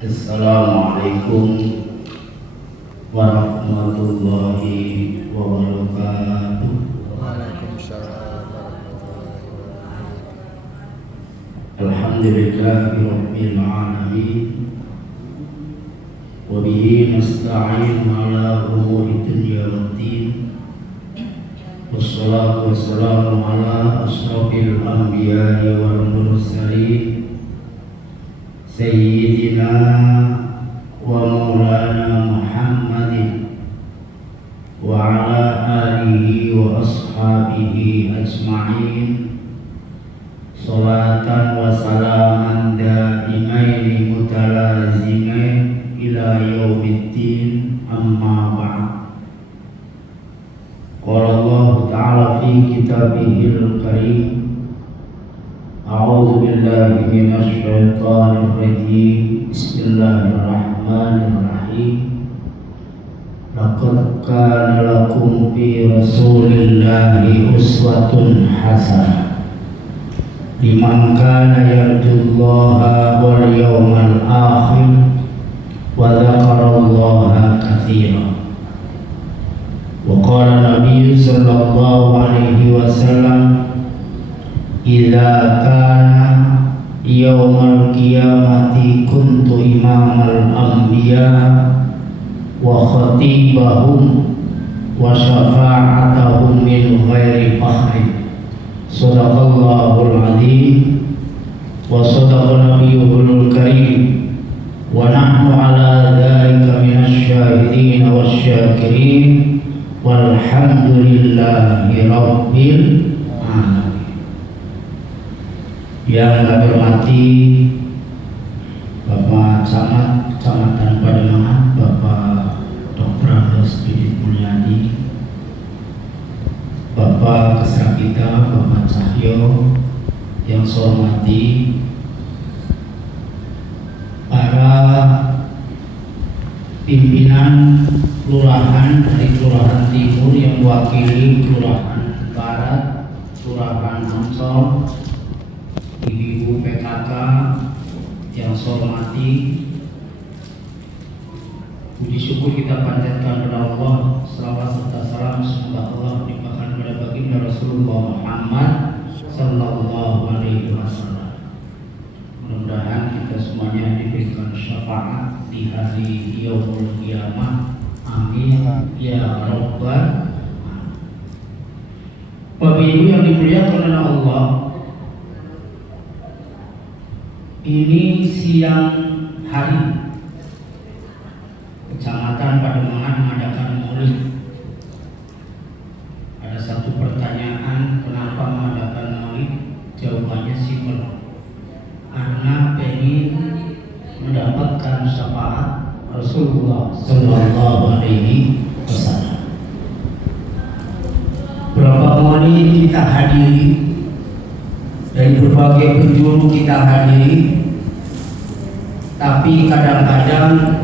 Assalamualaikum warahmatullahi wabarakatuh. Waalaikumsalam warahmatullahi wabarakatuh. Alhamdulillahirabbil alamin. Wa bihi nasta'in ala umuri dunya waddin. Wassalatu wassalamu ala asyrafil anbiya'i wal mursalin. Sayyidina wa maulana Muhammadin wa ala alihi wa ashabihi ajma'in. Salatan wa salaman daimaini mutalazimain ila yaumiddin, amma ba'd. Qala Allah ta'ala fi kitabihil karim, a'udzu billahi minasy syaithanir rajim. Bismillahirrahmanirrahim. Laqad kana lakum fi rasulillahi uswatun hasanah liman kana yarjullaha wal yawmal akhir wa dzakarallaha katsiran. Wa qala Nabi sallallahu alaihi wasallam, idza kana yaumal qiyamati kuntu imamal anbiya wa khatibahum wa syafa'atahum min ghairi fakhri. Sadaqallahul adzim wa sadaqa nabiyyul karim wa nahnu ala dzalika minasy syahidin wasyakirin walhamdulillahi rabbil alamin. Yang kami hormati Bapak Camat Kecamatan Pademangan, Bapak Dr. Andes Didit Mulyadi, Bapak Kesrakita, Bapak Cahyo, yang saya hormati para pimpinan kelurahan dari Kelurahan Timur yang mewakili Kelurahan Barat, Kelurahan Ancol, ibu-ibu PKK yang saya hormati. Puji syukur kita panjatkan kepada Allah, selawat serta salam semoga Allah limpahkan kepada baginda Rasulullah Muhammad sallallahu alaihi wasallam. Mudah-mudahan kita semuanya diberikan syafaat di hari yaumul qiyamah. Amin ya rabbal alamin. Bapak Ibu yang dimuliakan oleh Allah, ini siang hari Kecamatan Pademangan mengadakan maulid. Ada satu pertanyaan, kenapa mengadakan maulid? Jawabannya simpel, karena pengen mendapatkan syafaat Rasulullah Sallallahu Alaihi Wasallam. Berapa maulid kita hadiri, dari berbagai penjuru kita hadiri, tapi kadang-kadang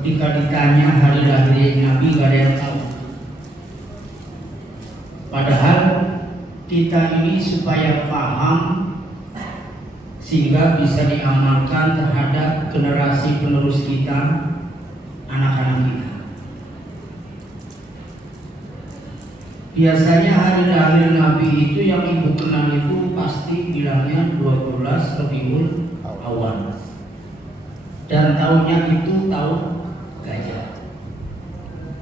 ketika ditanya hari lahir Nabi gak ada yang tahu. Padahal kita ini supaya paham sehingga bisa diamalkan terhadap generasi penerus kita, anak-anak kita. Biasanya hari lahir Nabi itu yang ibu kenal itu pasti bilangnya 12 Rabiul Awal, dan tahunnya itu tahun gajah.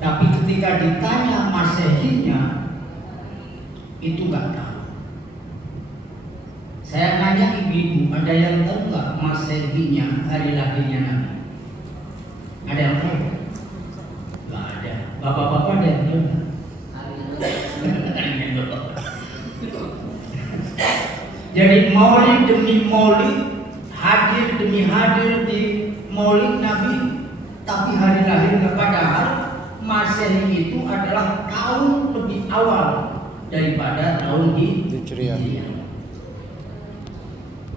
Tapi ketika ditanya Masehinya itu nggak tahu. Saya nanya ibu-ibu, ada yang tahu nggak Masehinya, hari lahirnya Nabi? Ada yang tahu? Nggak ada. Bapak-bapak ada yang tahu? Jadi maulid demi maulid, hadir demi hadir di maulid Nabi, tapi hari lahirnya, padahal Masehi itu adalah tahun lebih awal daripada tahun Hijriah.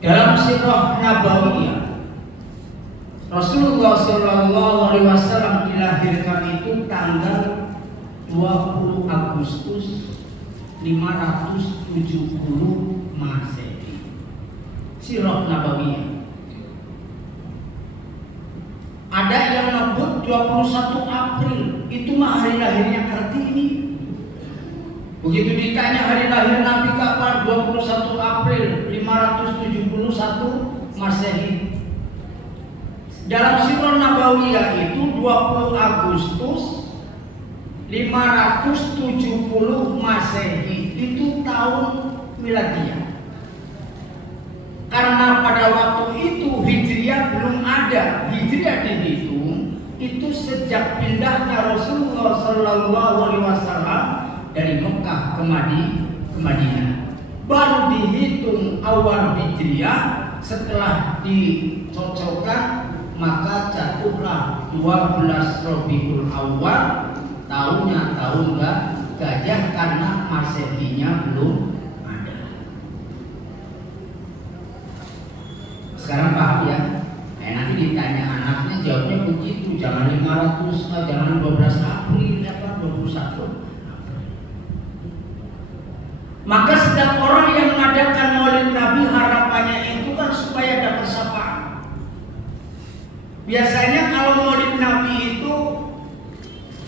Dalam sirah Nabawiyah, Rasulullah Sallallahu Alaihi Wasallam dilahirkan itu tanggal 20 Agustus 570 Masehi. Sirah Nabawiyah. tersebut 21 April, itu mah hari lahirnya Kartini. Begitu ditanya hari lahir Nabi kapan, 21 April 571 Masehi. Dalam Sirah Nabawiyah itu 20 Agustus 570 Masehi, itu tahun miladiah. Karena pada waktu itu Hijriah belum ada. Hijriah dihitung itu sejak pindahnya Rasulullah Sallallahu Alaihi Wasallam dari Mekah ke Madinah. Baru dihitung awal Hijriah. Setelah dicocokkan maka jatuhlah 12 Rabiul Awal, tahunnya tahun gajah karena Masehinya belum. Sekarang paham ya? Nanti ditanya anaknya jawabnya begitu, jangan 500, jangan 12 April, apa 21. Maka setiap orang yang mengadakan Maulid Nabi harapannya itu kan supaya dapat syafaat. Biasanya kalau Maulid Nabi itu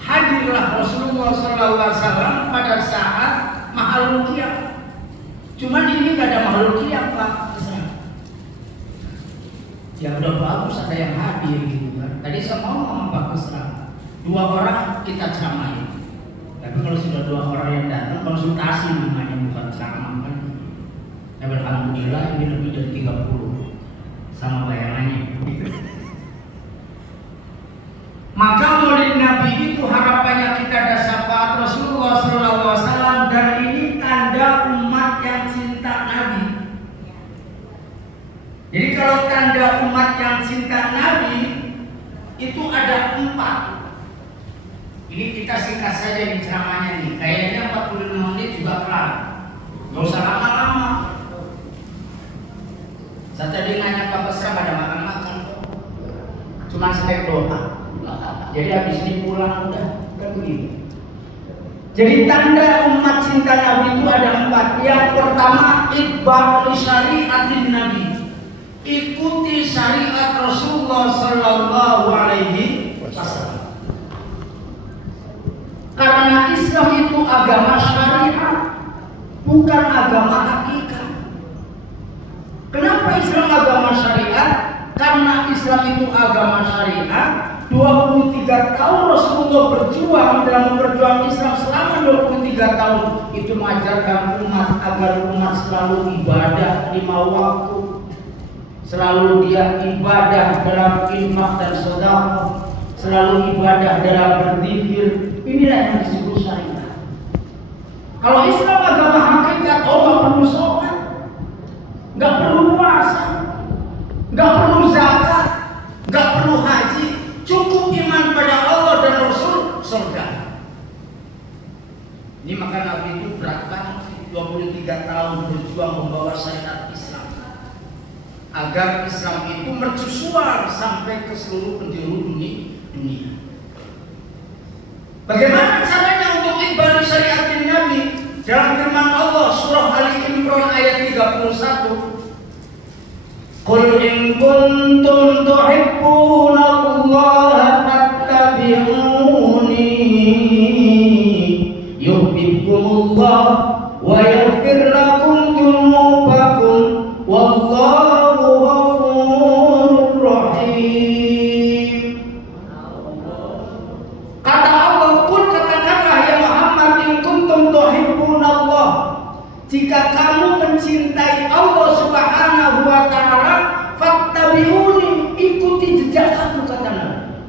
hadirlah Rasulullah SAW pada saat Mahalul Qiyam. Cuman ini gak ada Mahalul Qiyam, Pak. Ya udah bagus ada yang hadir gitu kan. Tadi saya ngomong Pak Kesra, 2 orang kita ceramain. Tapi kalau sudah 2 orang yang datang konsultasi namanya, bukan ceramah kan. Ya alhamdulillah ini lebih dari 30 sama bayangannya. Maka Maulid Nabi itu harapannya kita ada syafaat Rasulullah SAW, dan ini tanda umat yang cinta Nabi. Jadi kalau tanda umat yang cinta Nabi itu ada 4. Ini kita singkat saja di ceramahnya nih. Kayaknya 45 menit juga kelar. Gak usah lama-lama. Saya tadi nanya Pak Besar ada makan-makan kok. Cuma snack doang. Jadi habis ini pulang udah kan begitu. Jadi tanda umat cinta Nabi itu ada 4. Yang pertama, itba' li syariatin Nabi. Ikuti syariat Rasulullah Sallallahu Alaihi Wasallam. Karena Islam itu agama syariat, bukan agama hakikat. Kenapa Islam agama syariat? Karena Islam itu agama syariat. 23 tahun Rasulullah berjuang dalam memperjuangkan Islam selama 23 tahun itu mengajarkan umat agar umat selalu ibadah 5 waktu. Selalu dia ibadah dalam infak dan sedekah, selalu ibadah dalam berzikir. Inilah yang disebut syariat. Kalau Islam agama hakikat, nggak perlu sholat, nggak perlu puasa, nggak perlu zakat, nggak perlu haji, cukup iman pada Allah dan Rasul, surga. Ini maka Nabi itu berat banget, 23 tahun berjuang membawa syariat Islam, agar Islam itu mercusuar sampai ke seluruh penjuru dunia. Bagaimana caranya untuk ibadah syariatin Nabi? Dalam firman Allah surah Ali Imran ayat 31, Qul in kuntum tuhibbunallaha fattabi'uni yuhibbukumullah wa yaghfir lakum dzunubakum wallahu ghafurur rahim. Kata Allah, "Qul katakanlah ya Muhammad, in kuntum tuhibbunallah." Jika kamu mencintai Allah Subhanahu wa taala, fattabi'uni, ikuti jejak aku, kata Nabi.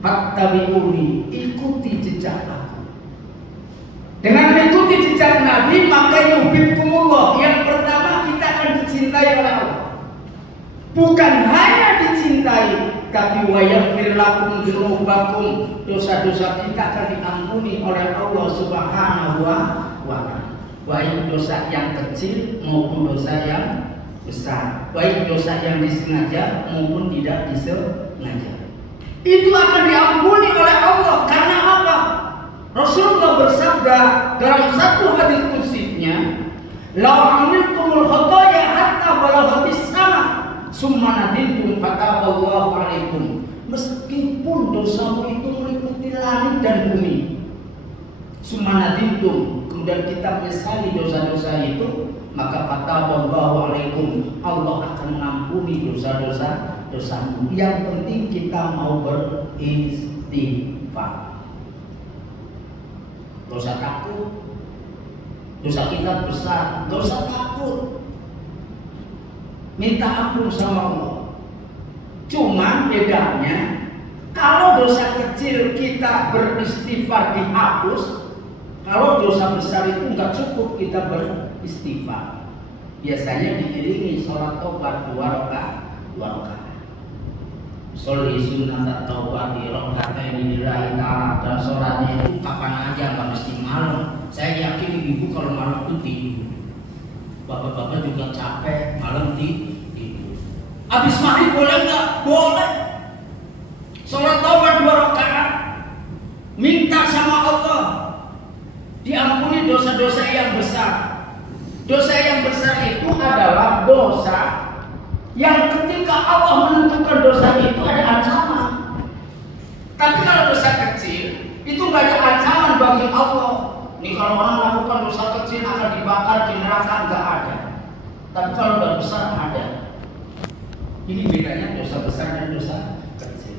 Fattabi'uni, ikuti jejak aku. Dengan mengikuti jejak Nabi, maka yuhibbukumullah. Yang pertama, kita akan dicintai oleh Allah. Bukan hanya dicintai, tapi wa yaghfir lakum dzunubakum, dosa-dosa kita akan diampuni oleh Allah Subhanahu wa taala. Baik dosa yang kecil maupun dosa yang besar, baik dosa yang disengaja maupun tidak disengaja, itu akan diampuni oleh Allah. Karena apa? Rasulullah bersabda dalam satu hadis qudsinya, "La amiltumul khataya hatta balaghatis sama, summa nadintum fataballahu alaikum." Meskipun dosamu itu meliputi langit dan bumi. Sumanadintum, kemudian kita menyesali dosa-dosa itu, maka fataballahu alaikum, Allah akan mengampuni dosa-dosamu. Yang penting kita mau beristighfar. Dosa takut, dosa kita besar, dosa takut, minta ampun sama Allah. Cuman bedanya, kalau dosa kecil kita beristighfar dihapus, kalau dosa besar itu nggak cukup kita beristighfar. Biasanya diiringi sholat taubat 2 rakaat. Sholli sunat taubat di rakaat ini lillahi ta'ala, dan sholatnya itu kapan aja, nggak mesti malam. Saya yakin ibu kalau malam itu tidur, bapak-bapak juga capek malam tidur. Habis maghrib boleh nggak? Boleh. Sholat taubat 2 rakaat, minta sama Allah diampuni dosa-dosa yang besar. Dosa yang besar itu adalah dosa yang ketika Allah menentukan dosa itu ada ancaman. Tapi kalau dosa kecil itu nggak ada ancaman bagi Allah. Nih kalau orang melakukan dosa kecil akan dibakar di neraka, nggak ada. Tapi kalau dosa besar ada. Ini bedanya dosa besar dan dosa kecil.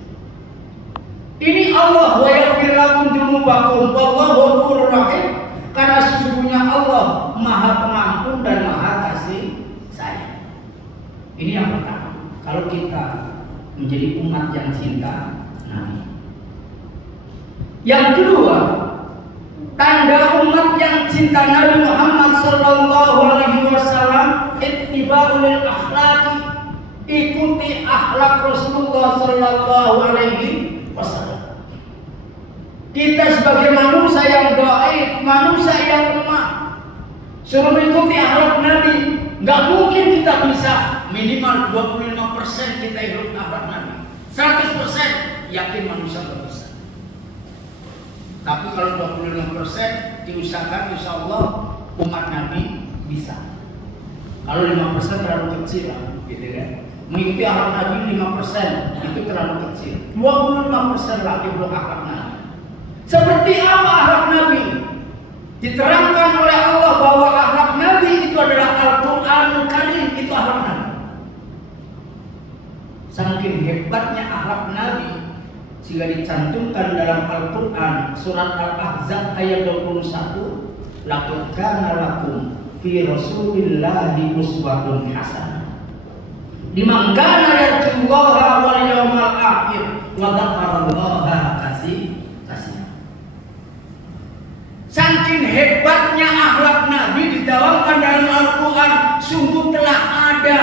Ini Allah wa yaghfir lakum dzunubakum wallahu ghafurur rahim, karena sesungguhnya Allah Maha Pengampun dan Maha Kasih Sayang. Ini yang pertama. Kalau kita menjadi umat yang cinta Nabi. Yang kedua, tanda umat yang cinta Nabi Muhammad sallallahu alaihi wasallam, ittiba'ul akhlaqi, ikuti akhlak Rasulullah sallallahu alaihi wasallam. Kita sebagai manusia yang dhaif, manusia yang lemah, suruh mengikuti akhlak Nabi. Nggak mungkin kita bisa. Minimal 25% kita hidup akhlak Nabi. 100% yakin manusia nggak bisa. Tapi kalau 25% diusahakan, insya Allah umat Nabi bisa. Kalau 5% terlalu kecil lah, gitu kan? Mengikuti akhlak Nabi 5% itu terlalu kecil. 25% lagi belum akhlak Nabi. Seperti apa akhlak Nabi? Diterangkan oleh Allah bahwa akhlak Nabi itu adalah Al-Qur'anul Karim, itu akhlak Nabi. Saking hebatnya akhlak Nabi sehingga dicantumkan dalam Al-Qur'an surat Al-Ahzab ayat 21, laqad kana lakum fi Rasulillahi uswatun hasanah liman kana yarjullaha wal yawmal akhir wa dzakarallaha katsiran. Saking hebatnya akhlak Nabi dituangkan dalam Al-Qur'an, sungguh telah ada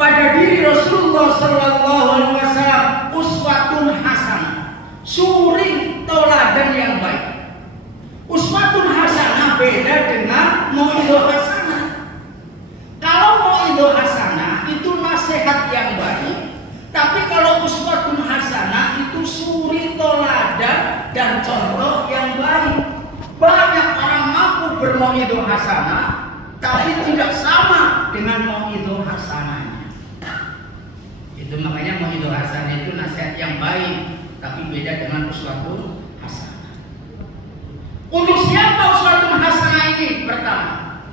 pada diri Rasulullah sallallahu alaihi wasallam uswatun hasanah, suri teladan yang baik. Uswatun hasanah beda dengan mau'izah hasanah. Kalau mau'izah hasanah itu nasihat yang baik, tapi kalau uswatun hasanah itu suri teladan dan contoh yang baik. Banyak orang mampu bermau'izah hasanah, tapi tidak sama dengan mau'izah hasanahnya. Itu makanya mau'izah hasanah itu nasihat yang baik, tapi beda dengan uswatun hasanah. Untuk siapa uswatun hasanah ini? Pertama,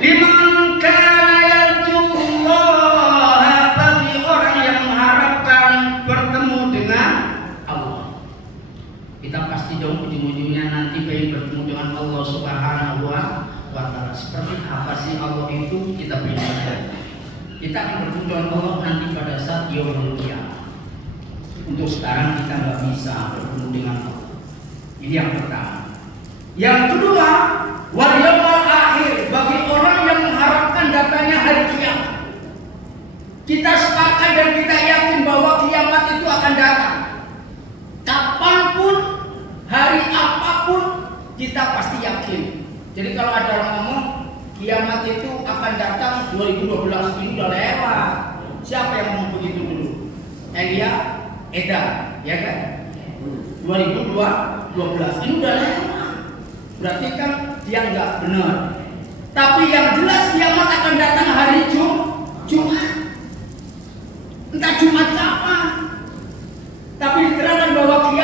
liman kana yarjullaha, bagi orang yang mengharapkan bertemu dengan Allah. Kita pasti dong ujung-ujungnya nanti pengen bertemu dengan Allah Subhanahu wa ta'ala. Seperti apa sih Allah itu? Kita belajar. Kita akan bertemu dengan Allah nanti pada saat yaumul qiyamah. Untuk sekarang kita nggak bisa bertemu dengan Allah. Ini yang pertama. Yang kedua, wal yaumul akhir, bagi orang yang mengharapkan datanya hari kiamat. Kita sepakat dan kita yakin bahwa kiamat itu akan datang. Kapanpun, hari apapun, kita pasti yakin. Jadi kalau ada orang ngomong kiamat itu akan datang 2012, ini udah lewat. Siapa yang ngomong begitu dulu? Elia Eda, ya kan? 2012, ini udah lewat. Berarti kan dia nggak benar. Tapi yang jelas kiamat akan datang hari Jumat. Entah Jumat kapan. Tapi diterangkan bahwa kiamat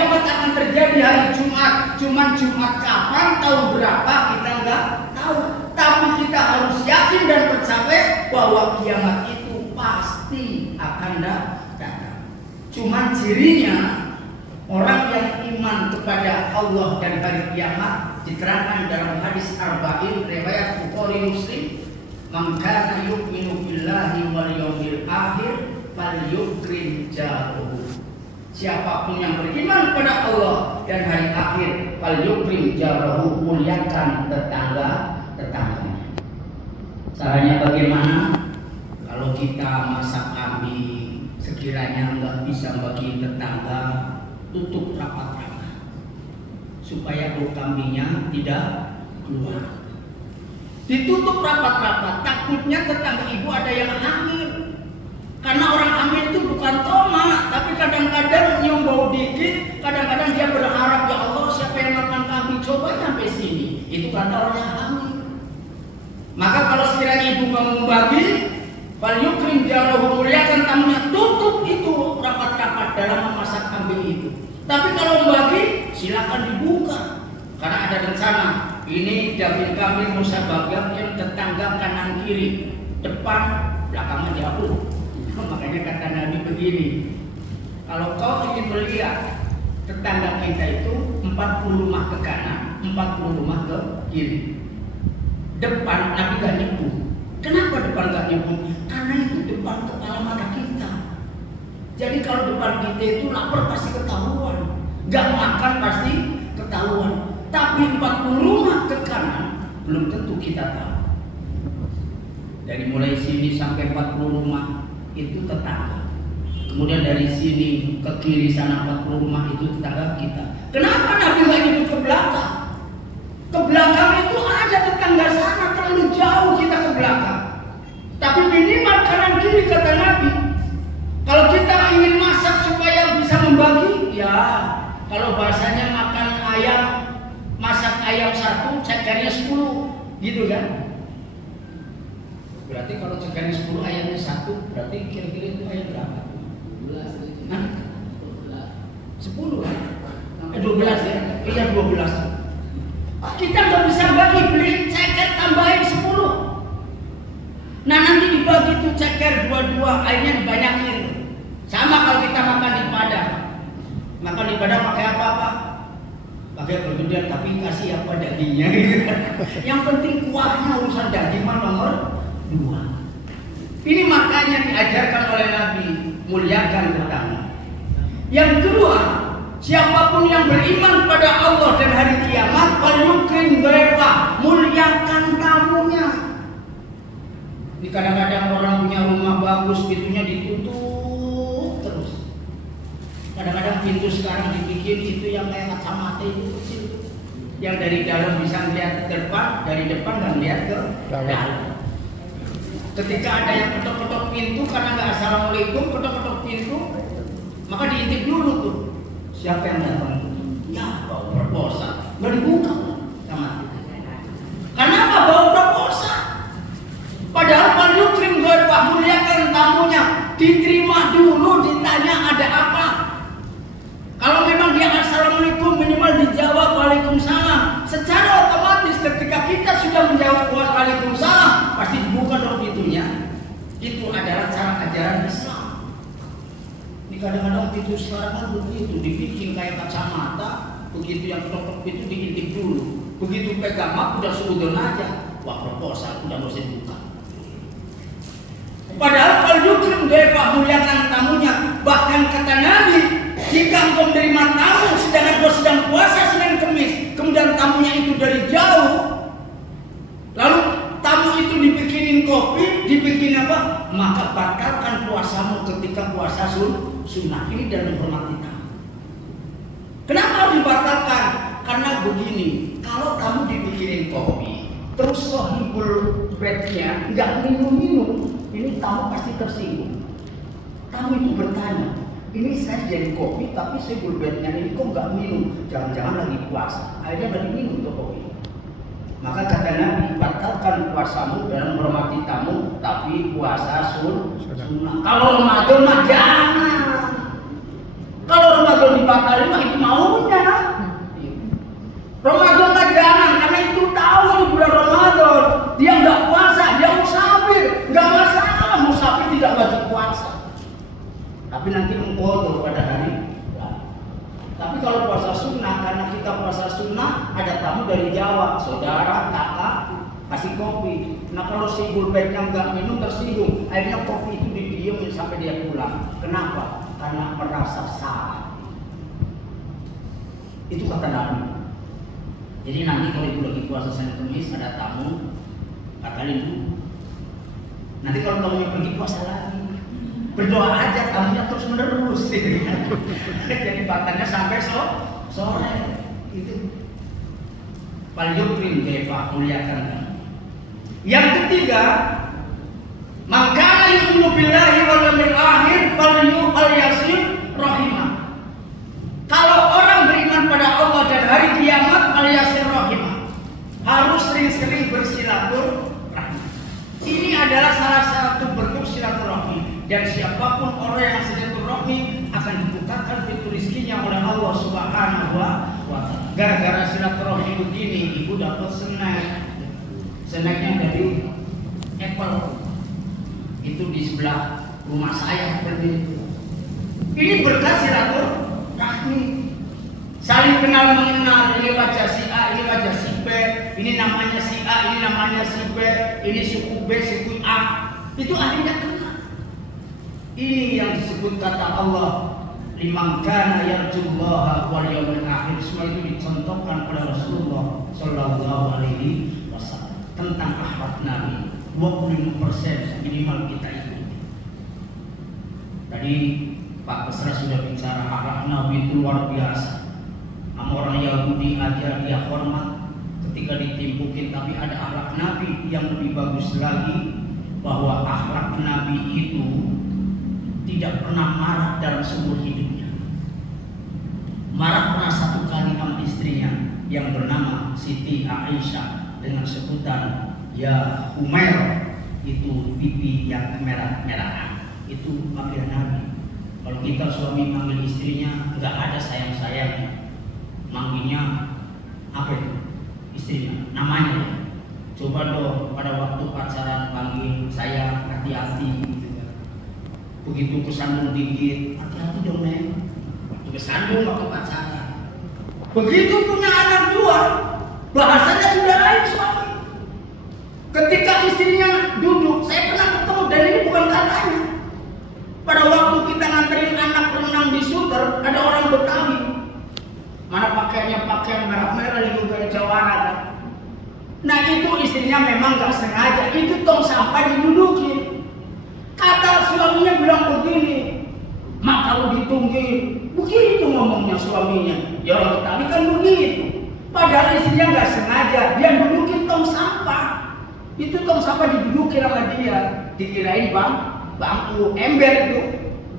tercapai bahwa kiamat itu pasti akan datang. Cuman cirinya orang yang iman kepada Allah dan hari kiamat diterangkan dalam hadis arba'in riwayat Bukhari Muslim, "Man kana yu'minu billahi wal yawmil akhir falyukrim jarahu." Siapapun yang beriman kepada Allah dan hari akhir, falyukrim jarahu, muliakan tetangganya. Caranya bagaimana? Kalau kita masak kambing, sekiranya nggak bisa bagi tetangga, tutup rapat-rapat supaya bau kambingnya tidak keluar. Ditutup rapat-rapat, takutnya tetangga ibu ada yang hamil. Karena orang hamil itu bukan tomat, tapi kadang-kadang nyium bau dikit, kadang-kadang dia berharap, ya Allah siapa yang makan kambing, coba sampai sini. Itu kata orang yang hamil. Maka kalau sekiranya ibu mau membagi, falyukrim jarahu, muliakan tamunya, tutup itu rapat-rapat dalam memasak kambing itu. Tapi kalau membagi, silakan dibuka. Karena ada rencana, ini daging kambing mau saya bagikan tetangga kanan kiri, depan, belakang jauh. Makanya kata Nabi begini, kalau kau ingin melihat tetangga kita itu 40 rumah ke kanan, 40 rumah ke kiri, depan Nabi gak nyebut. Kenapa depan gak nyebut? Karena itu depan kepala mata kita. Jadi kalau depan kita itu lapar pasti ketahuan, gak makan pasti ketahuan. Tapi 40 rumah ke kanan belum tentu kita tahu. Dari mulai sini sampai 40 rumah itu tetangga. Kemudian dari sini ke kiri sana 40 rumah itu tetangga kita. Kenapa Nabi nggak nyebut ke belakang? Ke belakang itu ada tetangga sana, terlalu jauh kita ke belakang. Tapi minimal kanan kiri kata Nabi. Kalau kita ingin masak supaya bisa membagi, ya kalau bahasanya makan ayam, masak ayam 1, cekernya 10, gitu kan? Berarti kalau cekernya 10, ayamnya 1, berarti kira-kira itu ayam berapa? 12. Hah? 10 kan? 12 ya? Iya 12. Kita nggak bisa bagi, beli ceker tambahin 10. Nah nanti dibagi tuh ceker 22, airnya dibanyakin. Sama kalau kita makan di Padang. Makan di Padang pakai apa Pak? Pakai pergedel, tapi kasih apa dagingnya. Yang penting kuahnya, urusan daging mah nomor 2. Ini makanya diajarkan oleh Nabi, muliakan tetangga. Yang kedua, siapapun yang beriman pada Allah dan hari kiamat, falyukrim dhaifa, muliakan tamunya. Ini kadang-kadang orang punya rumah bagus, pintunya ditutup terus. Kadang-kadang pintu sekarang dibikin itu yang kayak kacamata itu kecil, yang dari dalam bisa melihat ke depan, dari depan nggak melihat ke dalam. Ketika ada yang ketok-ketok pintu karena nggak assalamualaikum, ketok-ketok pintu, maka diintip dulu tuh siapa yang datang. Ya bau berdosa, nggak dibuka sama. Karena apa? Bau berdosa. Padahal falyukrim dhaifa, muliakan tamunya, diterima dulu, ditanya ada apa. Kalau memang dia assalamualaikum, minimal dijawab waalaikumsalam. Secara otomatis ketika kita sudah menjawab waalaikumsalam, pasti dibuka dong pintunya. Itu adalah cara ajaran Islam. Ini kadang-kadang pintu sekarang kan begitu, dibikin kayak kacamata. Begitu yang ketok pintu diintip dulu. Begitu pegang map udah suudon aja. Wah proposal udah mesti buka. Padahal falyukrim dhaifa, muliakan tamunya. Bahkan kata Nabi, jika engkau menerima tamu sedangkan engkau sedang puasa Senin Kemis, kemudian tamunya itu dari jauh, lalu tamu itu dibikinin kopi, dibikin apa, maka batalkan puasamu ketika puasa sunnah. Ini dalam menghormati tamu. Kenapa harus dibatalkan? Karena begini, kalau tamu dibikinin kopi, terus sohibul bednya nggak minum-minum, ini tamu pasti tersinggung. Tamu itu bertanya, ini saya jadi kopi tapi saya bulbetnya ini kok nggak minum, jangan-jangan lagi puasa, akhirnya nggak diminum tuh kopi. Maka kata Nabi, batalkan puasamu dalam menghormati tamu, tapi puasa sunnah. Kalau Ramadan mah jangan. Kalau Ramadan dibatalin mah itu maunya. Ramadan mah jangan, karena itu tahu di bulan Ramadan dia nggak puasa, dia musafir. tapi nanti mengkotor pada hari Rabu. Tapi kalau puasa sunnah, karena kita puasa sunnah, ada tamu dari Jawa, saudara, kakak, kasih kopi. Nah kalau si baiknya nggak minum tersinggung, akhirnya kopi itu didiemin sampai dia pulang. Kenapa? Karena merasa salah. Itu kata Nabi. Jadi nanti kalau ibu lagi puasa Senin Kamis ada tamu, batalin dulu. Nanti kalau tamunya pergi puasa lagi, berdoa aja tamunya terus menerus. Jadi batalnya sampai sore. Itu Falyukrim kaifa, muliakan. Yang ketiga, maka yu'minu billahi wal yawmil akhir falyasir rahimah. Kalau orang beriman pada Allah dan hari kiamat, falyasir rahimah. Harus sering-sering bersilaturahmi. Ini adalah salah satu bentuk silaturahmi. Dan siapapun orang yang silaturahmi akan dibukakan pintu rizkinya oleh Allah Subhanahu wa Ta'ala. Gara-gara silaturahmi begini, ibu dapat snacknya dari Apple. Itu di sebelah rumah saya seperti itu. Ini berkat silaturahmi. Saling kenal mengenal, ini wajah si A, ini wajah si B, ini namanya si A, ini namanya si B, ini suku B, suku A. Itu akhirnya kenal. Ini yang disebut kata Allah, liman kana yarjullaha wal yawmil akhir. Semua itu dicontohkan oleh Rasulullah sallallahu alaihi wasallam tentang akhlak Nabi. 25% minimal kita ikuti. Tadi Pak Besra sudah bicara akhlak Nabi itu luar biasa. Sama orang Yahudi aja dia hormat ketika ditimpukin, tapi ada akhlak Nabi yang lebih bagus lagi, bahwa akhlak Nabi itu tidak pernah marah dalam seumur hidupnya. Marah pernah satu kali sama istrinya yang bernama Siti Aisyah dengan sebutan ya Humair, itu pipi yang merah-merahan. Itu panggilan Nabi. Kalau kita suami manggil istrinya nggak ada sayang-sayangnya, manggilnya apa itu? Istrinya, namanya. Coba dong pada waktu pacaran panggil saya hati-hati gitu kan. Begitu kesandung dikit, hati-hati dong Neng. Waktu kesandung waktu pacaran. Begitu punya anak dua, bahasanya sudah lain suami. Ketika istrinya duduk, saya pernah ketemu, dan ini bukan katanya. Pada waktu kita nganterin anak renang di Suter, ada orang Betawi. Mana pakaiannya pakaian merah-merah di gaya jawara kan. Nah itu istrinya memang gak sengaja, itu tong sampah didudukin. Kata suaminya bilang begini, mak kalau ditunggu, begitu ngomongnya suaminya. Ya orang Betawi kan begitu. Padahal istrinya gak sengaja, dia dudukin tong sampah. Itu tong sampah didudukin sama dia, dikirain bangku ember itu.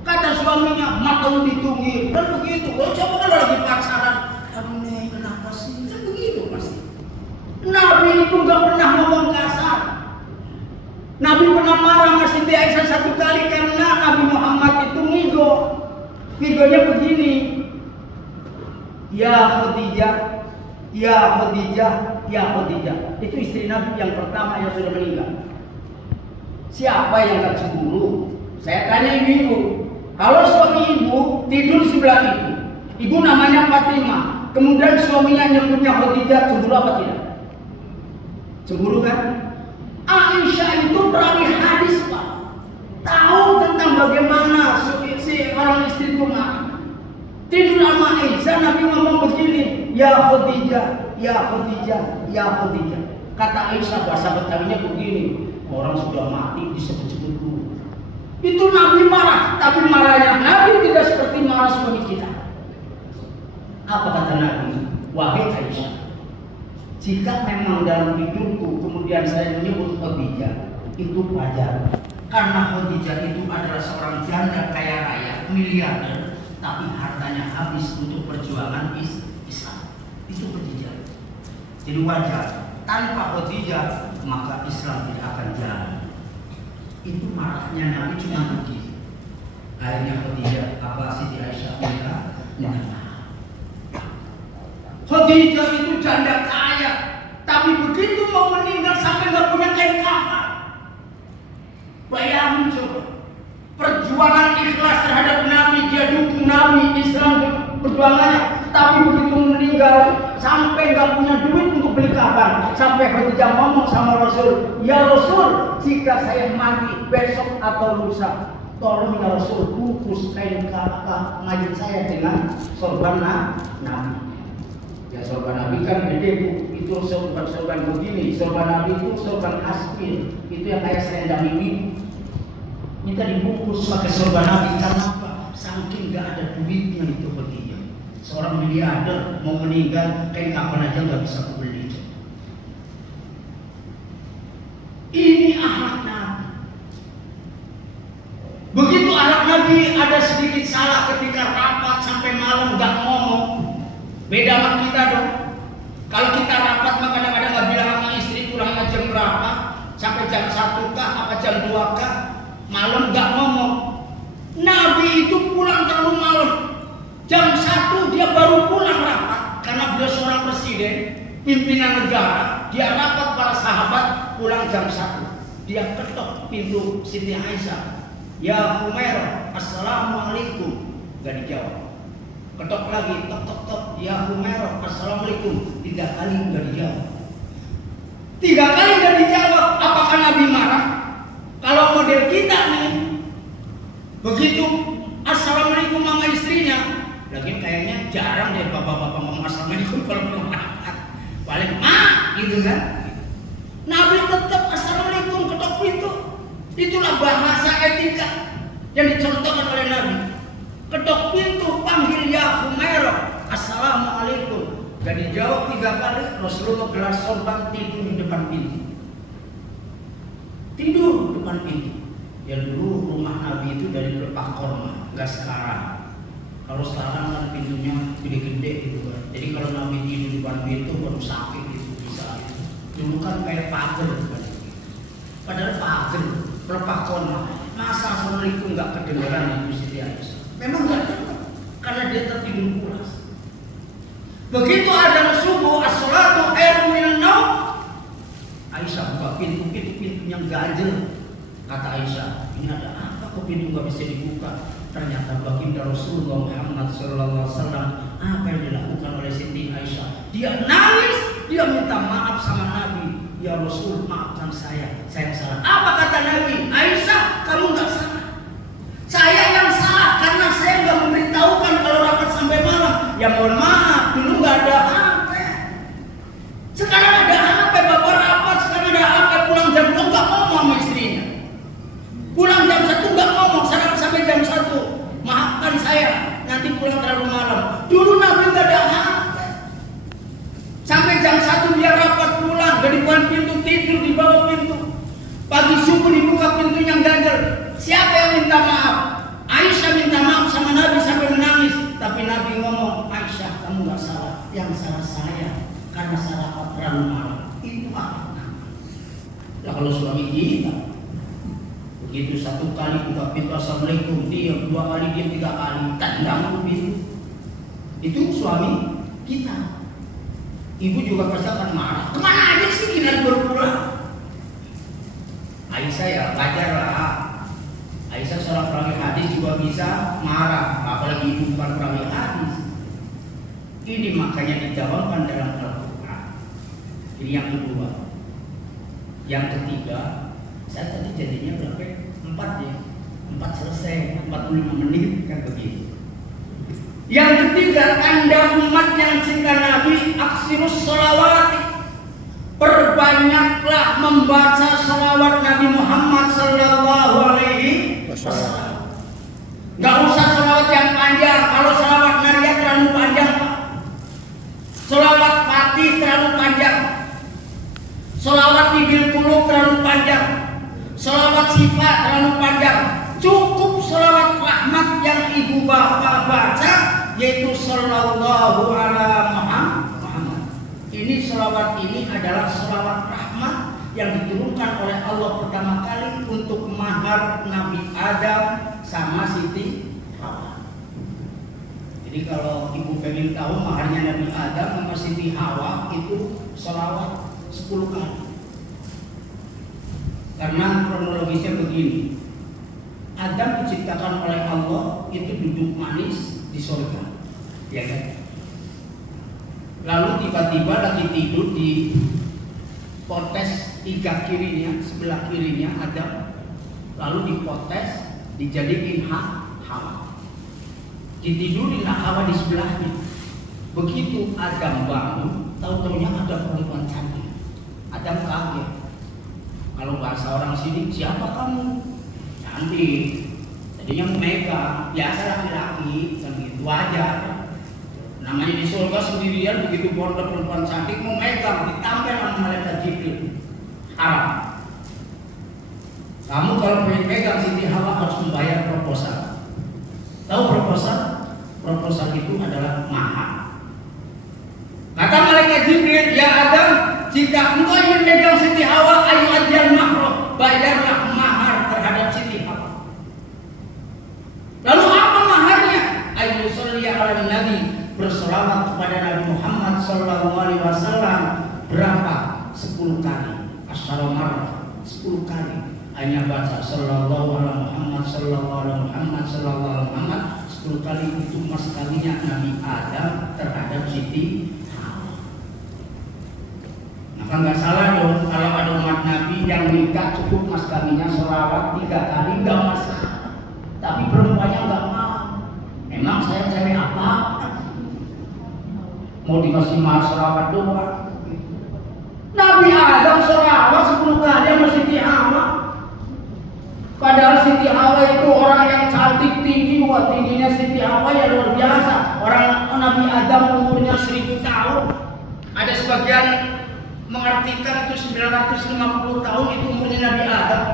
Kata suaminya, mak kalau ditunggu, dan begitu. Oh coba kalau lagi pacaran, aduh Neng kenapa sih? Kan begitu pasti. Nabi itu gak pernah ngomong kasar. Nabi pernah marah sama Siti Aisyah satu kali karena Nabi Muhammad itu ngigo. Ngigonya begini, ya Khadijah, ya Khadijah, ya Khadijah. Itu istri Nabi yang pertama yang sudah meninggal. Siapa yang gak cemburu? Saya tanya ibu, kalau suami ibu tidur sebelah ibu, ibu namanya Fatimah, kemudian suaminya nyebutnya Khadijah, cemburu apa tidak? Cemburu kan? Aisyah itu perawi hadis Pak, tahu tentang bagaimana si orang istri itu marah. Tidur sama Aisyah, Nabi ngomong begini, ya Khadijah, ya Khadijah, ya Khadijah. Kata Aisyah, bahasa Betawinya begini, orang sudah mati disebut-sebut dulu. Itu Nabi marah, tapi marahnya Nabi tidak seperti marah suami kita. Apa kata Nabi? Wahai Aisyah, jika memang dalam hidupku kemudian saya menyebut Khadijah, itu wajar. Karena Khadijah itu adalah seorang janda kaya raya, miliarder, tapi hartanya habis untuk perjuangan Islam. Itu Khadijah. Jadi wajar. Tanpa Khadijah maka Islam tidak akan jalan. Itu marahnya Nabi cuma begitu. Akhirnya Khadijah, apa Siti Aisyah minta. Khadijah itu janda kaya, tapi begitu mau meninggal sampai nggak punya kain kafan. Bayangin coba, perjuangan perjuangan ikhlas terhadap Nabi, dia dukung Nabi, Islam perjuangannya. Tapi begitu meninggal, sampai nggak punya duit untuk beli kafan, sampai Khadijah ngomong sama Rasul, ya Rasul, jika saya mati besok atau lusa, tolong ya Rasul bungkus kain mayit saya dengan sorban Nabi. Ya sorban Nabi kan gede bu, itu sorban begini, sorban Nabi itu sorban aspir, itu yang kayak selendang ini. Minta dibungkus pakai sorban Nabi karena apa? Saking nggak ada duitnya itu begini. Seorang miliarder mau meninggal kain kafan aja nggak bisa beli. Ini akhlak Nabi. Begitu akhlak Nabi, ada sedikit salah ketika rapat sampai malam nggak ngomong. Beda sama kita dong. Kalau kita rapat maka kadang-kadang nggak bilang sama istri pulangnya jam berapa, sampai jam 1 kah, apa jam 2 kah, malam nggak ngomong. Nabi itu pulang terlalu malam. Jam 1 dia baru pulang rapat karena beliau seorang presiden, pimpinan negara. Dia rapat para sahabat, pulang jam 1. Dia ketok pintu Siti Aisyah. Ya Humairah, assalamualaikum. Gak dijawab. Ketok lagi, tok tok tok. Ya Humairah, assalamualaikum. 3 kali gak dijawab. 3 kali gak dijawab. Apakah Nabi marah? Kalau model kita nih, begitu assalamualaikum sama istrinya. Lagi kayaknya jarang deh bapak-bapak ngomong assalamualaikum kalau belum berangkat. Paling gitu kan. Nabi tetap assalamualaikum, ketok pintu. Itulah bahasa etika yang dicontohkan oleh Nabi. Ketok pintu, panggil ya Humairah, assalamualaikum. Gak dijawab 3 kali, Rasulullah gelar sorban tidur di depan pintu. Tidur di depan pintu. Ya dulu rumah Nabi itu dari pelepah korma, gak sekarang. Kalau sekarang kan pintunya gede-gede gitu kan. Jadi kalau Nabi tidur di depan pintu baru sakit gitu bisa. Dulu kan kayak pagar kan. Padahal pagar, pelepah korma. Masa assalamualaikum nggak kedengaran itu Siti Aisyah? Memang nggak dengar karena dia tertidur pulas. Begitu adzan subuh, as-salatu khairun minan naum. Aisyah buka pintunya ganjel. Kata Aisyah, ini ada apa kok pintu nggak bisa dibuka? Ternyata baginda Rasulullah Muhammad SAW. Apa yang dilakukan oleh Siti Aisyah? Dia nangis, dia minta maaf sama Nabi. Ya Rasul, maafkan saya salah. Apa kata Nabi? Aisyah, kamu nggak salah. Saya yang salah karena saya nggak memberitahukan kalau rapat sampai malam. Ya mohon maaf, dulu nggak ada HP. Sekarang ada HP, bapak rapat. Sekarang ada HP, pulang jam 2 nggak ngomong sama istrinya. Pulang jam 1 nggak ngomong, sampai jam 1. Maafkan saya, nanti pulang terlalu malam. Dulu Nabi nggak ada HP. Sampai jam 1 dia rapat pulang, dari depan pintu tidur di bawah pintu. Pagi subuh dibuka pintunya ganjel. Siapa yang minta maaf? Aisyah minta maaf sama Nabi sampai menangis. Tapi Nabi ngomong, Aisyah kamu nggak salah, yang salah saya karena saya rapat terlalu malam. Itu apa? Lah kalau suami kita begitu 1 kali buka pintu assalamualaikum, dia 2 kali, dia 3 kali, tendang pintu. Itu suami kita. Ibu juga pasti akan marah. Kemana aja sih kita baru pulang? Aisyah ya wajar lah. Aisyah seorang perawi hadis juga bisa marah, apalagi ibu bukan perawi hadis. Ini makanya dijawabkan dalam Al-Quran. Ini yang kedua. Yang ketiga, saya tadi jadinya berapa? 4 ya. 4 selesai, 45 menit kan begitu. Yang ketiga, Anda umat yang cinta Nabi, aksirus sholawat. Perbanyaklah membaca sholawat Nabi Muhammad sallallahu alaihi wasallam. Gak usah sholawat yang panjang. Kalau sholawat Nariyah terlalu panjang, sholawat Fatih terlalu panjang, sholawat Tibil Qulub terlalu panjang, sholawat Sifat terlalu panjang. Cukup sholawat rahmat yang ibu bapak baca, yaitu sallallahu ala Muhammad. Ini sholawat ini adalah sholawat rahmat yang diturunkan oleh Allah pertama kali untuk mahar Nabi Adam sama Siti Hawa. Jadi kalau ibu pengen tahu maharnya Nabi Adam sama Siti Hawa itu sholawat 10 kali. Karena kronologisnya begini. Adam diciptakan oleh Allah itu duduk manis di surga, ya kan? Lalu tiba-tiba lagi tidur di potes sebelah kirinya Adam, lalu dipotes dijadiin Hawa, ditidurin Hawa di sebelahnya. Begitu Adam bangun, tahu-taunya ada perempuan cantik. Adam kaget. Kalau bahasa orang sini, siapa kamu? Cantik. Jadinya memegang, biasa laki-laki, gitu wajar. Namanya di surga sendirian, begitu ada perempuan cantik mau megang, ditampil sama malaikat Jibril. Haram. Kamu kalau pengen megang Siti Hawa harus membayar proposal. Tahu proposal? Proposal itu adalah mahar. Kata malaikat Jibril, ya Adam, jika engkau ingin megang Siti Hawa, ayu adil mahar, bayarlah mahar terhadap Siti Hawa. Lalu apa maharnya? Ayu sholli ala Nabi, berselawat kepada Nabi Muhammad SAW. Berapa? 10 kali. Asyara marrah, 10 kali. Hanya baca sallallahu ala Muhammad, sallallahu ala Muhammad, sallallahu ala Muhammad 10 kali. Itu mas kalinya Nabi Adam terhadap Siti Hawa. Maka nggak salah dong kalau ada umat Nabi yang nikah cukup mas kalinya selawat 3 kali, nggak masalah. Tapi perempuannya nggak mau. Memang saya cari apa? Mau dikasih mahar selawat doang. Nabi Adam selawat 10 kali sama Siti Hawa. Padahal Siti Hawa itu orang yang cantik, tinggi. Wah, tingginya Siti Hawa ya luar biasa. Orang Nabi Adam umurnya 1000 tahun. Ada sebagian mengartikan itu 950 tahun itu umurnya Nabi Adam.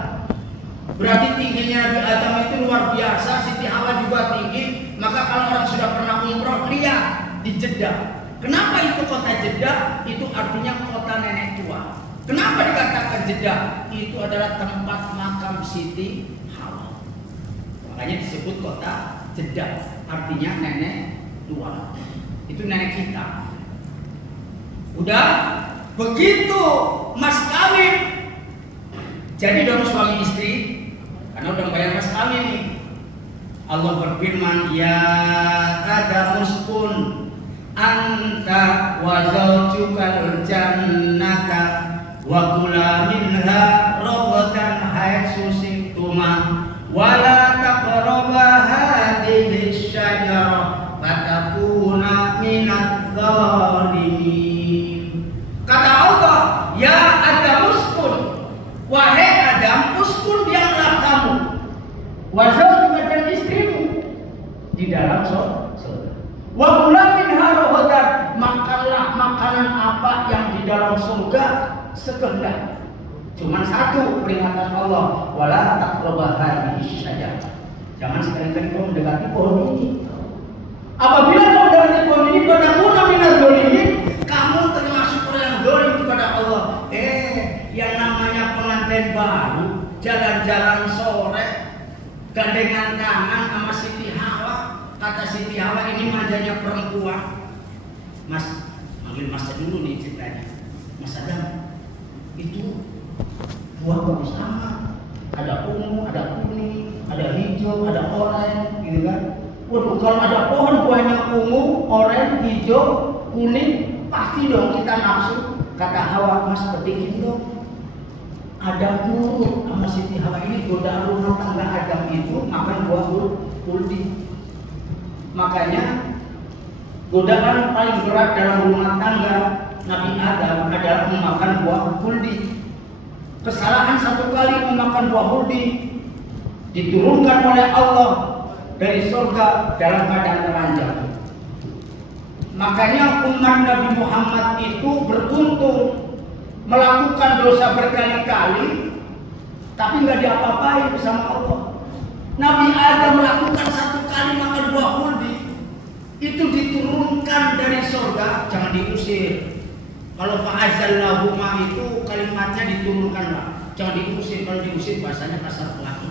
Berarti tingginya Nabi Adam itu luar biasa. Siti Hawa juga tinggi. Maka kalau orang sudah pernah umroh, lihat di Jeddah. Kenapa itu kota Jeddah? Itu artinya kota nenek tua. Kenapa dikatakan Jeddah? Itu adalah tempat makam Siti Hawa. Makanya disebut kota Jeddah. Artinya nenek tua. Itu nenek kita. Udah begitu mas kawin. Jadi dong suami istri, karena udah bayar mas kawin nih. Allah berfirman, ya Adam uskun anta wa zawjukal jannata wa kula minha ragadan haitsu shi'tuma wa la taqrabu hadhihi syajarah fatakuna minadh dhalimin. Kata Allah, ya Adam uskun, wahai Adam, uskun diamlah kamu, wa zawjuka dan istrimu di dalam surga. Wa kula minha ragadan, makanlah makanan apa yang di dalam surga sekehendak. Cuman satu peringatan Allah, wala taqrabu hadhihi syajarah. Jangan sekali-kali kau mendekati pohon ini. Apabila kau mendekati pohon ini, fatakuna minadh dhalimin, kamu termasuk orang yang zalim kepada Allah. Yang namanya pengantin baru jalan-jalan sore gandengan tangan sama Siti Hawa. Kata Siti Hawa, ini manjanya perempuan. Mas, manggil Mas dulu nih ceritanya. Mas Adam, itu buah bagus sama. Ada ungu, ada kuning, ada hijau, ada oranye, gitu kan? Waduh, kalau ada pohon buahnya ungu, oranye, hijau, kuning, pasti dong kita nafsu. Kata Hawa, Mas petikin dong. Adam nurut sama Siti Hawa. Ini godaan rumah tangga Adam itu makan buah kuldi. Makanya godaan paling berat dalam rumah tangga Nabi Adam adalah memakan buah kuldi. Kesalahan satu kali memakan buah kuldi diturunkan oleh Allah dari surga dalam keadaan telanjang. Makanya umat Nabi Muhammad itu beruntung melakukan dosa berkali-kali tapi nggak diapa-apain sama Allah. Nabi Adam melakukan satu kali makan buah kuldi, itu diturunkan dari surga, jangan diusir. Kalau fa'azallahuma itu kalimatnya diturunkanlah, jangan diusir. Kalau diusir bahasanya kasar lagi.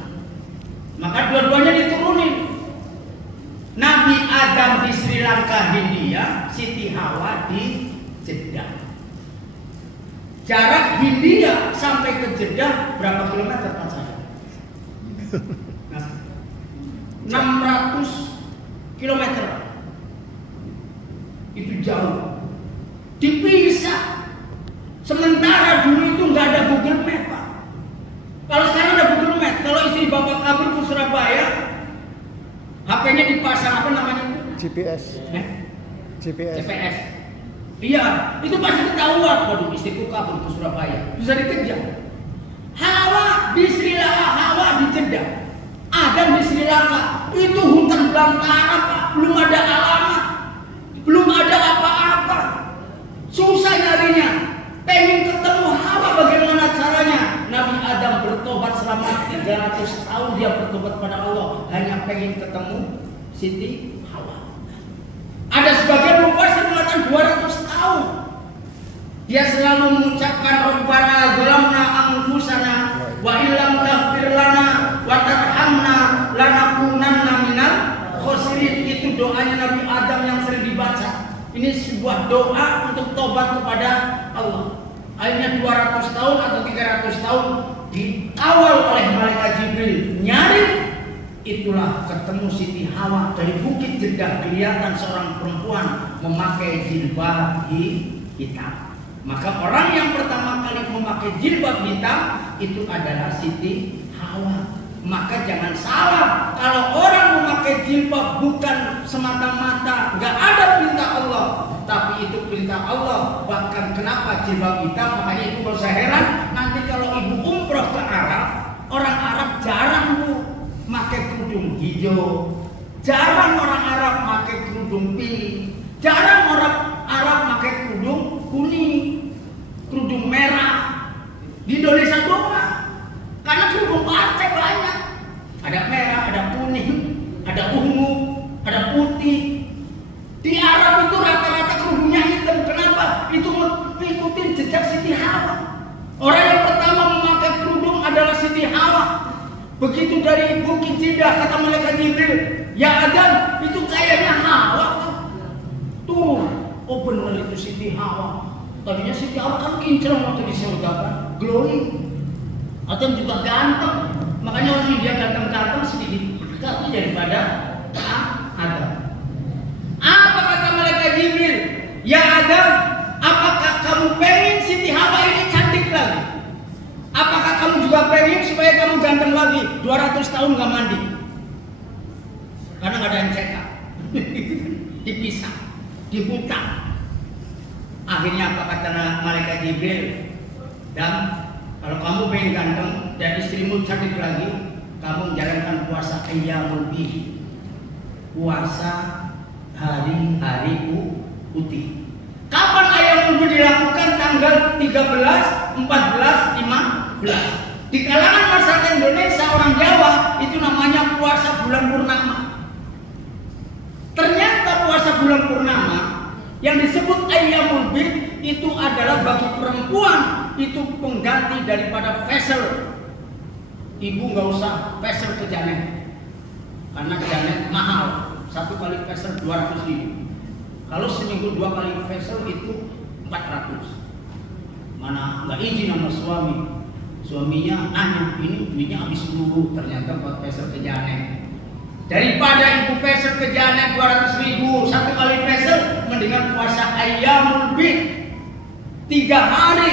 Maka dua-duanya diturunin. Nabi Adam di Sri Lanka, Hindia, Siti Hawa di Jeddah. Jarak Hindia sampai ke Jeddah berapa kilometer Pak saya? Nah, 600 kilometer. Itu jauh. Dipisah. Sementara dulu itu nggak ada Google Map, Pak. Kalau sekarang ada Google Map, kalau istri bapak kabur ke Surabaya, HP-nya dipasang apa namanya? GPS. GPS. Iya, itu pasti ketahuan. Waduh, istriku kabur ke Surabaya, bisa dikejar. Hawa di Sri Lanka, Hawa di Jeddah, Adam di Sri Lanka, itu hutan belantara, Pak. Belum ada alamat, belum ada apa-apa. Susah nyarinya. Pengen ketemu Hawa, bagaimana caranya? Nabi Adam bertobat selama 300 tahun, dia bertobat pada Allah, hanya pengen ketemu Siti Hawa. Ada sebagian mufasir mengatakan 200 tahun. Dia selalu mengucapkan Rabbana zalamna anfusana wa illam taghfir lana wa tarhamna lanakunanna minal khosirin. Itu doanya Nabi Adam yang sering dibaca. Ini sebuah doa untuk tobat kepada Allah. Akhirnya 200 tahun atau 300 tahun dikawal oleh malaikat Jibril nyari. Itulah ketemu Siti Hawa dari Bukit Jeddah. Kelihatan seorang perempuan memakai jilbab hitam. Maka orang yang pertama kali memakai jilbab hitam itu adalah Siti Hawa. Maka jangan salah, kalau orang memakai jilbab bukan semata-mata nggak ada perintah Allah, tapi itu perintah Allah. Bahkan kenapa jilbab hitam? Makanya itu gak usah heran nanti kalau ibu umroh ke Arab, orang Arab jarang bu pakai kerudung hijau, jarang orang Arab pakai kerudung pink, jarang orang Arab pakai kerudung kuning, kerudung merah. Di Indonesia doang. Karena kerudung partai banyak. Ada merah, ada kuning, ada ungu, ada putih. Di Arab itu rata-rata kerudungnya hitam. Kenapa? Itu mengikuti jejak Siti Hawa. Orang yang pertama memakai kerudung adalah Siti Hawa. Begitu dari Bukit Jeddah kata malaikat Jibril, ya Adam, itu kayaknya Hawa tuh. Oh benar itu Siti Hawa. Tadinya Siti Hawa kan kinclong waktu di surga kan, glowing. Adam juga ganteng, makanya orang India ganteng-ganteng sedikit berkati daripada Adam. Apa kata malaikat Jibril? Ya Adam, apakah kamu pengen Siti Hawa ini cantik lagi? Apakah kamu juga pengen supaya kamu ganteng lagi? 200 tahun gak mandi, karena gak ada yang check up. Dipisah, dihutang. Akhirnya apa kata malaikat Jibril? Dan kalau kamu pengen ganteng dan istrimu cantik lagi, kamu menjalankan puasa ayyamul bid, puasa hari-hari putih. Kapan ayyamul bid dilakukan? Tanggal 13, 14, 15. Di kalangan masyarakat Indonesia, orang Jawa itu namanya puasa bulan purnama. Ternyata puasa bulan purnama yang disebut ayyamul bid itu adalah bagi perempuan itu pengganti daripada facial. Ibu nggak usah facial ke Janet, karena Janet mahal. Satu kali facial 200.000. Kalau seminggu 2 kali facial itu 400. Mana nggak izin sama suami. Suaminya nanya, ini duitnya habis dulu. Ternyata buat facial ke Janet. Daripada ibu facial ke Janet 200.000 satu kali facial, mendingan puasa ayyamul bid 3 hari,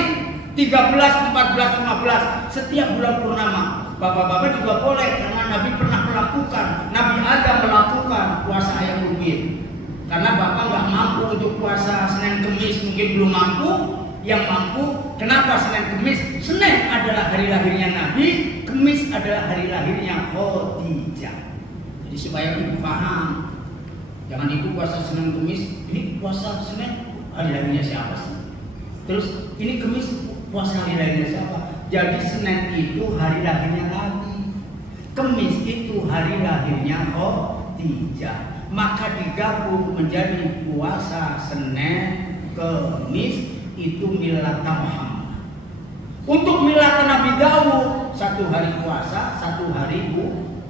13, 14, 15 setiap bulan purnama. Bapak-bapak juga boleh, karena Nabi pernah melakukan, Nabi Adam melakukan puasa ayyamul bid. Karena bapak nggak mampu untuk puasa Senin Kemis, mungkin belum mampu. Yang mampu, kenapa Senin Kemis? Senin adalah hari lahirnya Nabi, Kemis adalah hari lahirnya Khadijah. Jadi supaya ibu paham, jangan ibu puasa Senin Kemis, ini puasa Senin hari lahirnya siapa sih? Terus ini Kemis puasa hari lahirnya siapa? Jadi Senin itu hari lahirnya Nabi, Kemis itu hari lahirnya Khadijah. Maka digabung menjadi puasa Senin Kemis itu milad Muhammad. Untuk milad Nabi Daud 1 hari puasa, 1 hari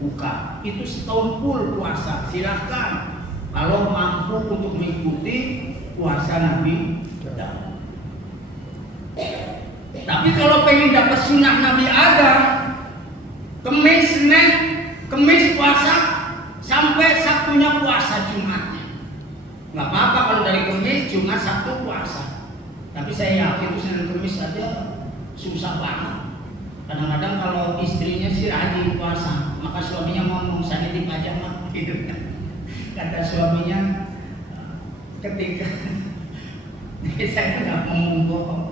buka. Itu setahun full puasa. Silahkan kalau mampu untuk mengikuti puasa Nabi Daud. Tapi kalau pengen dapat sunnah Nabi Adam, Kemis, Senin, Kemis puasa, Sabtunya puasa Jumatnya. Nggak apa-apa kalau dari Kamis, Jumat, Sabtu puasa. Tapi saya yakin itu Senin Kamis saja susah banget. Kadang-kadang kalau istrinya sih rajin puasa, maka suaminya ngomong saya nitip aja mah, gitu kan. Kata suaminya ketika saya nggak mau bohong.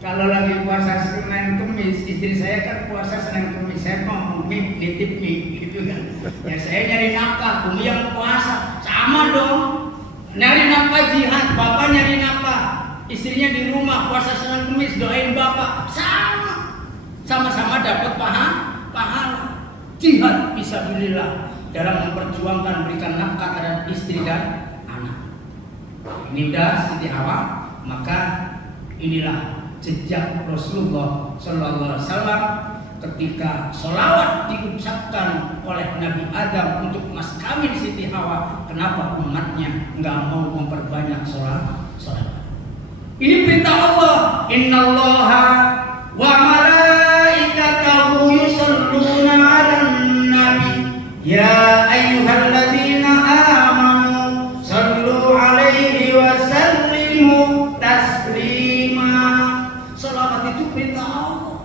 Kalau lagi puasa Senin Kamis, istri saya kan puasa Senin Kamis, saya ngomong nitip mie, gitu kan. Ya saya nyari nafkah, Umi yang puasa, sama dong. Nyari nafkah jihad, bapak nyari nafkah, istrinya di rumah puasa Senin Kamis, doain bapak, sama-sama dapat pahala. Jihad fisabilillah dalam memperjuangkan berikan nafkah terhadap istri dan anak. Ini udah Siti Hawa, maka inilah jejak Rasulullah Sallallahu Alaihi Wasallam ketika sholawat diucapkan oleh Nabi Adam untuk mas kawin Siti Hawa. Kenapa umatnya nggak mau memperbanyak sholat? Ini perintah Allah. Innallaha wa malaikatahu yusholluna 'alan nabi ya ayyuhalladzina amanu shallu 'alaihi wa sallimu taslima. Sholawat itu perintah Allah.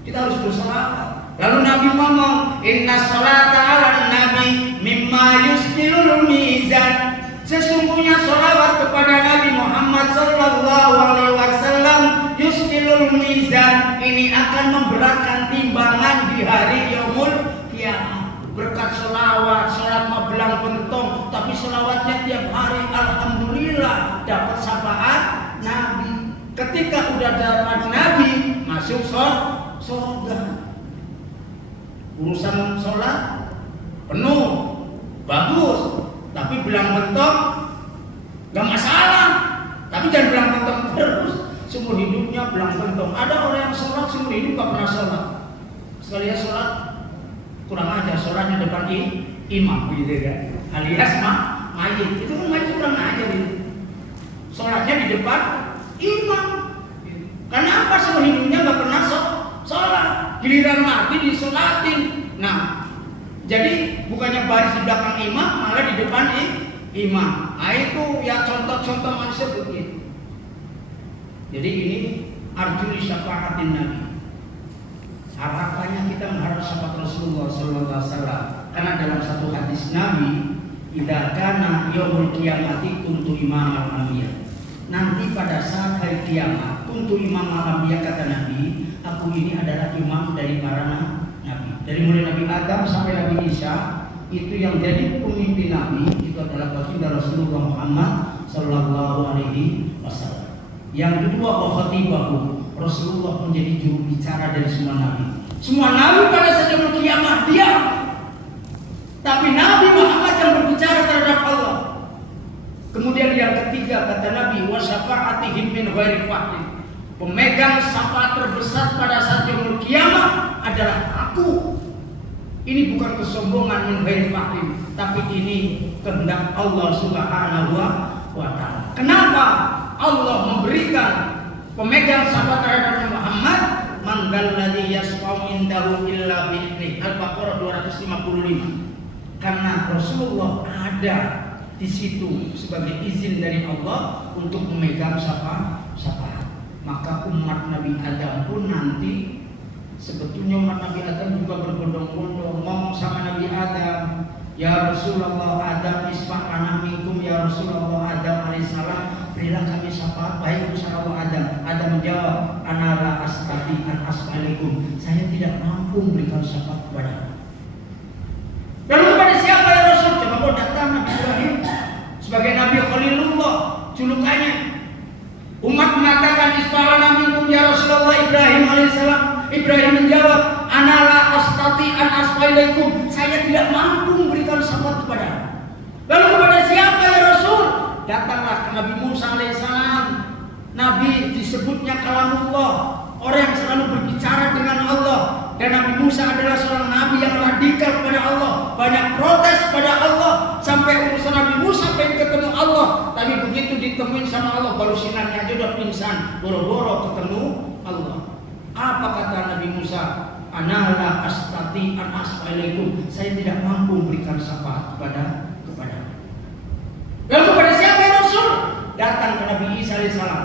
Kita harus bersolawat. Lalu Nabi ngomong, inna sholata 'alan nabi mimma yusqilul mizan. Sesungguhnya sholawat kepada Nabi Muhammad Sallallahu Alaihi Wasallam yusqilul mizan, ini akan memberatkan timbangan di hari yaumul kiamat. Berkat sholawat, sholat mah belang bentong, tapi sholawatnya tiap hari alhamdulillah dapat syafaat Nabi. Ketika udah dapat Nabi, masuk surga. Urusan sholat penuh, bagus, tapi belang bentong gak masalah. Tapi jangan belang bentong terus, seumur hidupnya belang bentong. Ada orang yang sholat seumur hidup gak pernah sholat. Sekali ya sholat kurang aja, sholatnya depan imam gitu kan, alias mayit. Itu kan mayit kurang aja gitu. Sholatnya di depan imam. Karena apa? Seumur hidupnya gak pernah sholat. Giliran mati disolatin. Nah, jadi bukannya baris di belakang imam, malah di depan imam. Nah itu ya contoh-contoh manusia begitu. Jadi ini arjuli syafaatin Nabi. Harapannya kita mengharap syafaat Rasulullah Sallallahu Alaihi Wasallam. Karena dalam satu hadis Nabi, idza kana yaumul qiyamati kuntu imamal anbiya. Nanti pada saat hari kiamat, kuntu imamal anbiya, kata Nabi, aku ini adalah imam dari para nabi. Dari mulai Nabi Adam sampai Nabi Isa, itu yang jadi pemimpin Nabi itu adalah baginda Rasulullah Muhammad Sallallahu Alaihi Wasallam. Yang kedua, khatibahu, Rasulullah menjadi juru bicara dari semua nabi. Semua nabi pada saat yaumul kiamat diam, tapi Nabi Muhammad yang berbicara terhadap Allah. Kemudian yang ketiga, kata Nabi, wa syafa'atihim min ghairi fahdin. Pemegang syafaat terbesar pada saat yaumul kiamat adalah aku. Ini bukan kesombongan min ghairi fahdin, tapi ini kehendak Allah Subhanahu wa Ta'ala. Kenapa Allah memberikan pemegang syafaat terhadap Muhammad? Man dzalladzi yashfa'u indahu illa bi'idznih. Al-Baqarah 255. Karena Rasulullah ada di situ sebagai izin dari Allah untuk memegang syafaat. Maka umat Nabi Adam pun nanti, sebetulnya umat Nabi Adam juga berbondong-bondong ngomong sama Nabi Adam, ya Rasulullah Adam isfa'ana minkum, ya Rasulullah Adam alaihissalam, berilah kami syafaat, baik Rasulullah Adam. Adam menjawab, anala astati an as'alaikum, saya tidak mampu memberikan syafaat kepada. Lalu kepada siapa ya Rasul? Coba kau datang Nabi Ibrahim sebagai Nabi Khalilullah julukannya. Umat mengatakan isfa'ana minkum ya Rasulullah Ibrahim alaihissalam. Ibrahim menjawab, anala astati an as'alaikum, saya tidak mampu memberikan syafaat kepada. Lalu kepada siapa ya Rasul? Datanglah ke Nabi Musa alaihissalam. Nabi disebutnya kalamullah, orang yang selalu berbicara dengan Allah. Dan Nabi Musa adalah seorang nabi yang radikal kepada Allah, banyak protes pada Allah, sampai urusan Nabi Musa pengen ketemu Allah, tapi begitu ditemuin sama Allah baru sinarnya aja udah pingsan, boro-boro ketemu Allah. Apa kata Nabi Musa? Ana la astati an as'alaikum, saya tidak mampu memberikan syafaat kepada kepada. Lalu kepada siapa ya Rasul? Datang ke Nabi Isa alaihissalam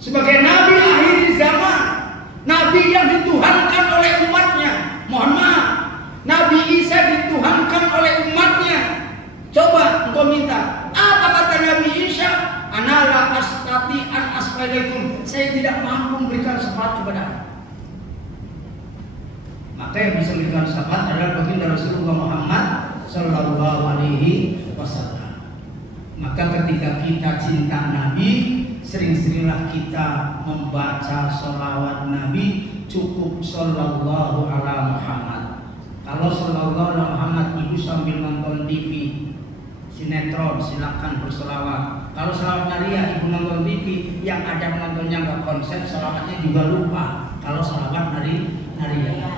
sebagai Nabi akhir zaman, Nabi yang dituhankan oleh umatnya. Mohon maaf, Nabi Isa dituhankan oleh umatnya. Coba engkau minta, apa kata Nabi Isa? Anala astati an asfalaikum. Saya tidak mampu memberikan syafaat kepada. Maka yang bisa memberikan syafaat adalah baginda Rasulullah Muhammad Sallallahu Alaihi Wasallam. Maka ketika kita cinta Nabi, sering-seringlah kita membaca sholawat Nabi. Cukup Sallallahu Ala Muhammad. Kalau Sallallahu Ala Muhammad ibu sambil nonton TV, sinetron, silakan berselawat. Kalau selawat Naria ibu nonton TV, yang ada nontonnya nggak konsep, selawatnya juga lupa. Kalau selawat Naria,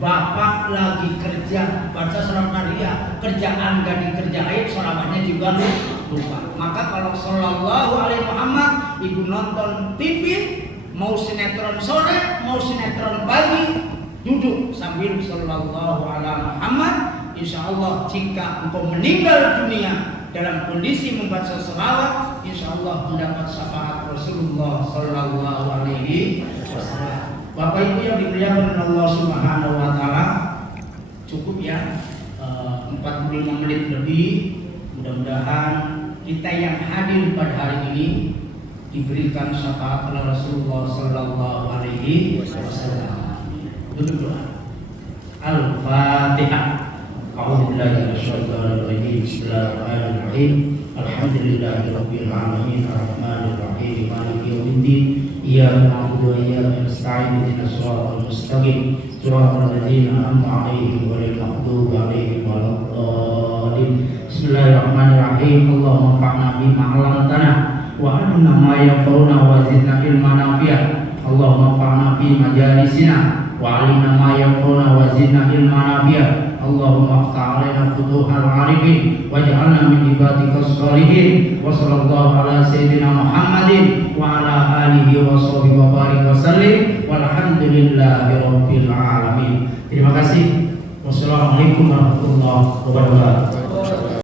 bapak lagi kerja baca selawat Naria, kerjaan gak dikerjain, selawatnya juga lupa. Maka kalau Sallallahu Alaihi Muhammad ibu nonton TV, mau sinetron sore, mau sinetron pagi, duduk sambil Sallallahu Alaihi Muhammad. Insya Allah jika engkau meninggal dunia dalam kondisi membaca selawat, insya Allah mendapat syafaat Rasulullah Sallallahu Alaihi Wasallam. Bapak Ibu yang dimuliakan Allah Subhanahu Wa Taala, cukup ya 45 menit lebih. Mudah-mudahan kita yang hadir pada hari ini diberikan syafaat oleh Rasulullah Sallallahu Alaihi Wasallam. Duduk. Al-Fatihah. A'udzubillahi minasyaitonir rajim. Bismillahirrahmanirrahim. Alhamdulillahirabbil alamin arrahmanir rahim maliki yaumiddin. Iyyaka na'budu wa iyyaka nasta'in ihdinas siratal mustaqim siratal ladzina an'amta 'alaihim ghairil maghdubi 'alaihim waladdallin. Bismillahirrahmanirrahim. Allahumma anfa'na bima 'allamtana wa 'allimna ma yanfa'una wa zidna ilman nafi'a. Allahumma anfa'na fi majalisina wa 'allimna ma yanfa'una wa zidna ilman nafi'a. Allahumma aftah alaina futuhal arifin waj'alna min ibadikas sholihin. Wa sallallahu ala sayyidina Muhammadin wa ala alihi wa sahbihi wa barik wa sallim walhamdulillahi rabbil alamin. Terima kasih. Wassalamualaikum warahmatullahi wabarakatuh.